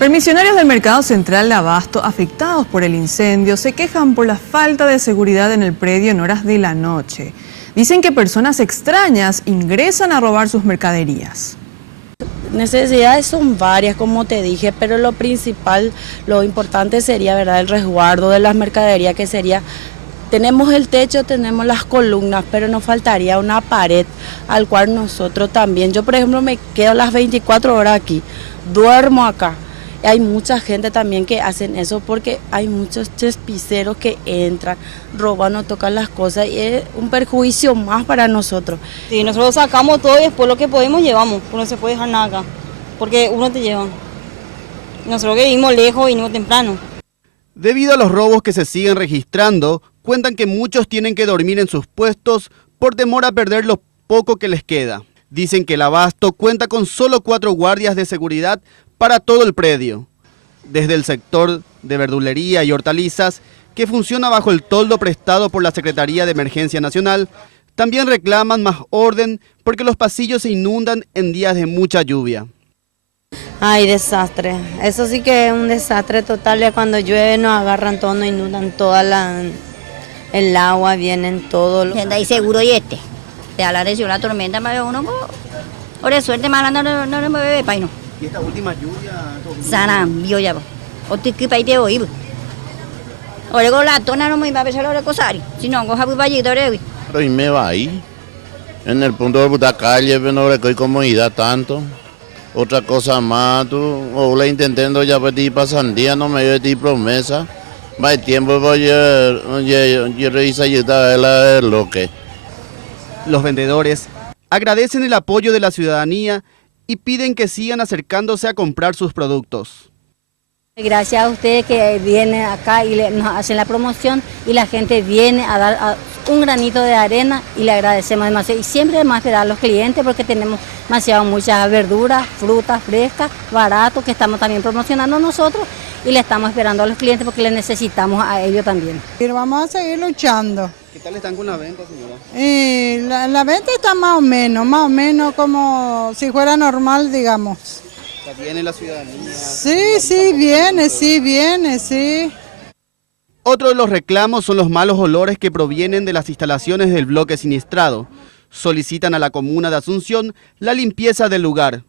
Permisionarios del Mercado Central de Abasto, afectados por el incendio, se quejan por la falta de seguridad en el predio en horas de la noche. Dicen que personas extrañas ingresan a robar sus mercaderías. Necesidades son varias, como te dije, pero lo principal, lo importante sería, ¿verdad?, el resguardo de las mercaderías, que sería, tenemos el techo, tenemos las columnas, pero nos faltaría una pared al cual nosotros también, yo por ejemplo me quedo las 24 horas aquí, duermo acá. Hay mucha gente también que hacen eso porque hay muchos chespiceros que entran, roban o tocan las cosas y es un perjuicio más para nosotros. Sí, nosotros sacamos todo y después lo que podemos llevamos, no se puede dejar nada acá, porque uno te lleva. Nosotros que vivimos lejos y no temprano. Debido a los robos que se siguen registrando, cuentan que muchos tienen que dormir en sus puestos por temor a perder lo poco que les queda. Dicen que el Abasto cuenta con solo 4 guardias de seguridad para todo el predio, desde el sector de verdulería y hortalizas, que funciona bajo el toldo prestado por la Secretaría de Emergencia Nacional, también reclaman más orden porque los pasillos se inundan en días de mucha lluvia. Ay, desastre, eso sí que es un desastre total, cuando llueve nos agarran todo, nos inundan toda el agua, vienen todos. Ahí seguro y te da la lesión, la tormenta, pero uno, por suerte, más no me bebe paino. ¿Y esta última lluvia? Sana, vio ya, o te que paite hoy. Ahora con la tona no me iba a pesar ahora cosari, si no, coja muy vallito, pero y me va ahí, en el punto de puta calle, pero no hay comodidad tanto. Otra cosa más, o la intentando ya pedir pasandía, no me dio promesa. Va el tiempo, yo revisé lo que. Los vendedores agradecen el apoyo de la ciudadanía y piden que sigan acercándose a comprar sus productos. Gracias a ustedes que vienen acá y nos hacen la promoción y la gente viene a dar un granito de arena y le agradecemos demasiado. Y siempre además esperar a los clientes porque tenemos muchas verduras, frutas frescas, barato, que estamos también promocionando nosotros y le estamos esperando a los clientes porque les necesitamos a ellos también. Vamos a seguir luchando. ¿Qué tal están con la venta, señora? La venta está más o menos como si fuera normal, digamos. ¿Viene la ciudadanía? Sí, viene, sí. Otro de los reclamos son los malos olores que provienen de las instalaciones del bloque siniestrado. Solicitan a la comuna de Asunción la limpieza del lugar.